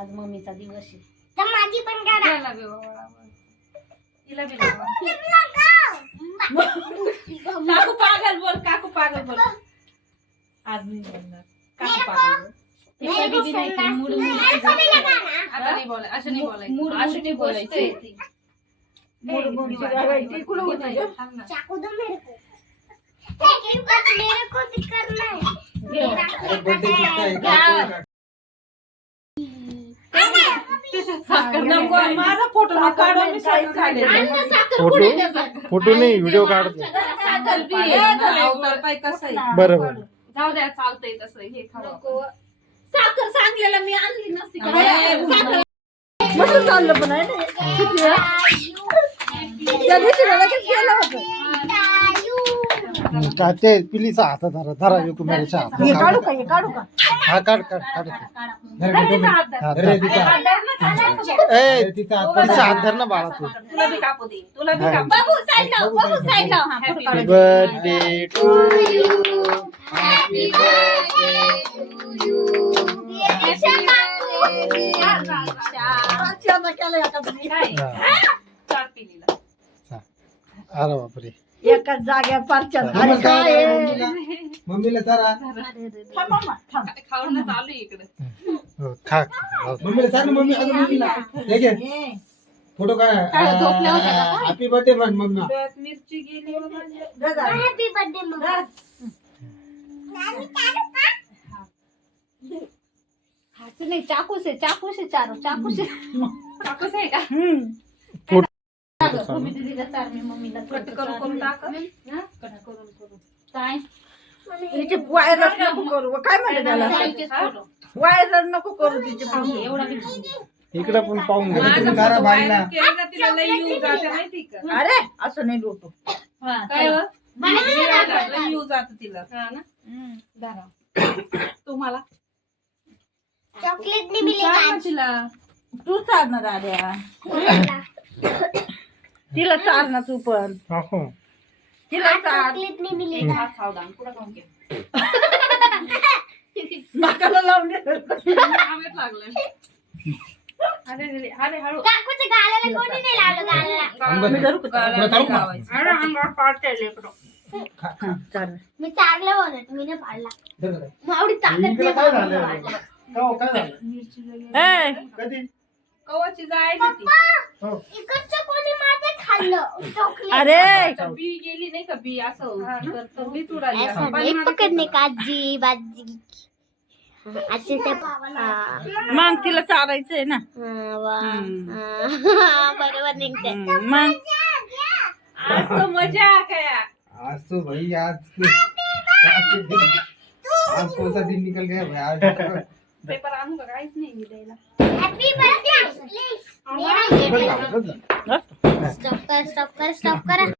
आज मम्मीचा दिवस आहे. तर माझी पण करा. त्याला बी बाबा. तिला बी लावा. काकू पागल बोल, काकू पागल बोल. आज नाही बोलणार. काकू पागल बोल. हे कधी नाही ती मूड आता नाही बोलाय, असं नाही बोलायचं. अशी नाही बोलायची. चाकू दो मेरे को. मेरे को करना है. नको, माझा फोटो नको काढू, मी साखर खाल्लेली. फोटो नाही व्हिडिओ काढतो. साखर बी आहे. अवतार पाय कसं आहे. बरोबर जाऊ द्या, चालतंय तसं. हे खाऊ. साखर सांगलेलं मी आणली नसती का? साखर मस्त चाललं पण आहे ना. त्या दिवशी लगेच गेलं होतं. का ते पिलीचा हात धरा धरा एक मेरेच्या हात. हे काढू का, हे काढू का? हा काढ काढ काढ. तिचा हात धर. हा, धर. ए तिचा हात धर ना बाळा तू. तुला बी कापू दे, तुला बी हा. कापू. बाबू साईड लाव, बाबू साईड लाव. हा, Happy happy birthday to you. Happy birthday to you. पाचशेला केलं एका दिवशी. चार पिलीला. अरे बापरे. एकाच जाग्यावर पाचशेला. अरे काय आहे? मम्मीला चारा. थांब मामा, थांब. खाऊन चालू आहे इकडे. हो, खा खा. मम्मीला चार ना मम्मी. अगं मम्मीला हे घे हे. फोटो काढ. झोपल्या होत्या का? हॅपी बर्थडे म्हण मम्मी. डोळ्यात मिरची गेली बाबा. दादा. Happy birthday mama. हाच नाही, चाकूस आहे, चाकूस आहे, चारू चाकूस आहे. कापूस आहे का? मम्मी दीदीला चार, मी मम्मीला कट करून करून टाक. कट करून करून काय तिचे वायरस नको करू. काय म्हणते त्याला? जायचेच फोटो. वायरस नको करू तिचे फोटो. एवढा बी इकडे पण पाहून घे. माझं चारा फोटो बाईला. व्हायरल केलं ना, तिला लई येऊ जाते माहिती का? अरे असं नाही डोतो. हा, काय चला. व? लई येऊ जात तिला. हा ना? धरा. तुम्हाला चॉकलेट ने तू मिलेगा सांग ना तिला. तू चाल ना दाद्या. तिला चाल ना तू पण. हो. तिला चाल. चॉकलेट ने मिलेगा. हात सावधान, पुढं खाऊन घे. नाकाला लावून दे. आंबट लागलं. अरे अरे अरे हळू. काकूच्या गालाला कोणी नाही लावलं गालाला. आंबट. मी धरू का? तुला चारू का? अरे अंगावर पाडते लेकरं. हा, चाल. मी चारला बोलत मी नाही पाडला. धर, धर. मावडी ताकद इकडे नाही काय मावडी झालं? पाडला. काय झालं? मिरची गेली. ए, कधी? कवाची जायची ती. हो. इकडचं कोणी माझं खाल्लं चॉकलेट. अरे आता बी गेली नाही का, बी असं तर बी तुडाली ऐसा असं. नहीं पकड़ने का जी बाजी. अच्छे से मग तिला चालायचंय ना. बरोबर निघते. मग आज तो मजा काय. आज तो भाई आज आज कौन सा दिन निकल गया भाई आज. पेपर आणू का? काहीच नाही मी द्यायला. Happy birthday. बस झालं, बस झालं. स्टॉप कर स्टॉप कर स्टॉप करा.